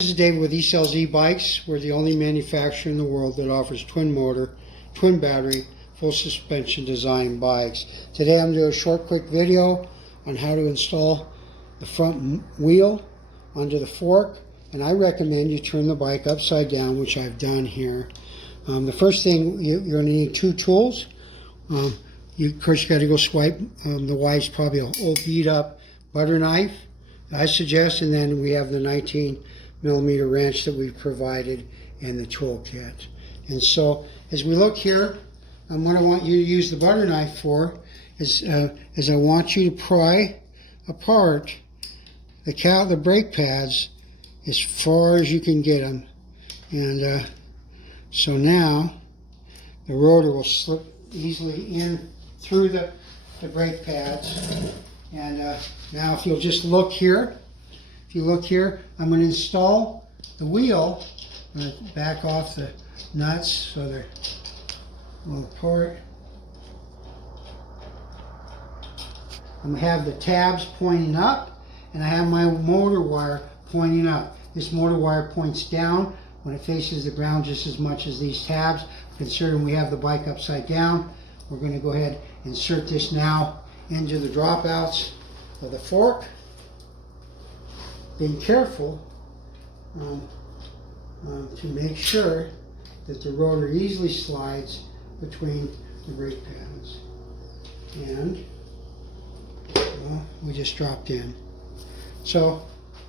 This is David with E-Cells E-Bikes. We're the only manufacturer in the world that offers twin motor, twin battery, full suspension design bikes. Today I'm doing a short quick video on how to install the front wheel onto the fork, and I recommend you turn the bike upside down, which I've done here. The first thing, you're going to need two tools. Of course you got to go swipe. The wife's probably an old beat up butter knife, I suggest, and then we have the 19mm wrench that we've provided in the toolkit. And so as we look here, what I want you to use the butter knife for is I want you to pry apart the brake pads as far as you can get them. And so now the rotor will slip easily in through the brake pads. And now if you'll just look here, I'm going to install the wheel. I'm going to back off the nuts so they're a little apart. I'm going to have the tabs pointing up, and I have my motor wire pointing up. This motor wire points down when it faces the ground just as much as these tabs. Considering we have the bike upside down, we're going to go ahead and insert this now into the dropouts of the fork. Being careful to make sure that the rotor easily slides between the brake pads. And we just dropped in. So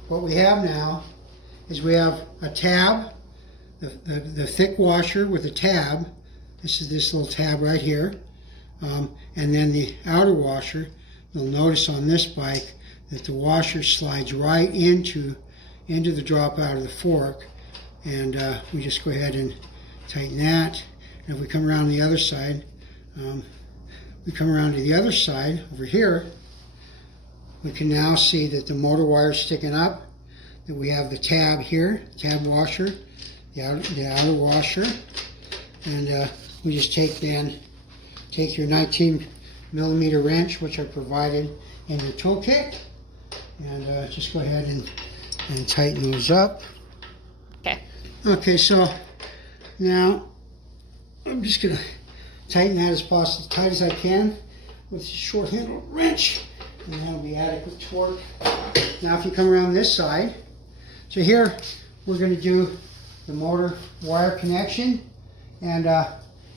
what we have now is we have a tab, the thick washer with a tab. This is this little tab right here. And then the outer washer. You'll notice on this bike that the washer slides right into the dropout of the fork, and we just go ahead and tighten that. And if we come around the other side, over here, we can now see that the motor wire is sticking up, that we have the tab here, tab washer, the outer washer, and we just take your 19mm wrench, which I provided in your toolkit, and just go ahead and tighten those up. Okay, so now I'm just going to tighten that as tight as I can with a short handle wrench, and that'll be adequate torque. Now if you come around this side, so here we're going to do the motor wire connection, and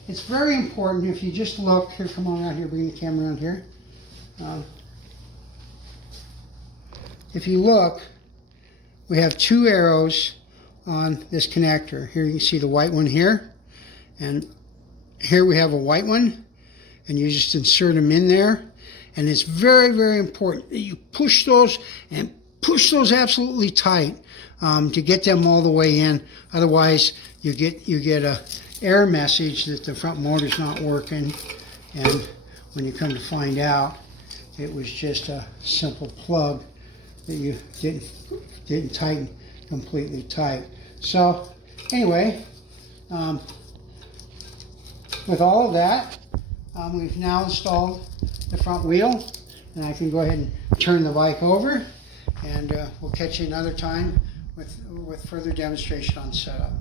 it's very important. If you just look here, come on out here, bring the camera around here. If you look, we have two arrows on this connector. Here you can see the white one here, and here we have a white one, and you just insert them in there. And it's very, very important that you push those, and push those absolutely tight to get them all the way in. Otherwise, you get a error message that the front motor's not working, and when you come to find out, it was just a simple plug that you didn't tighten completely tight. So anyway, with all of that, we've now installed the front wheel, and I can go ahead and turn the bike over, and we'll catch you another time with further demonstration on setup.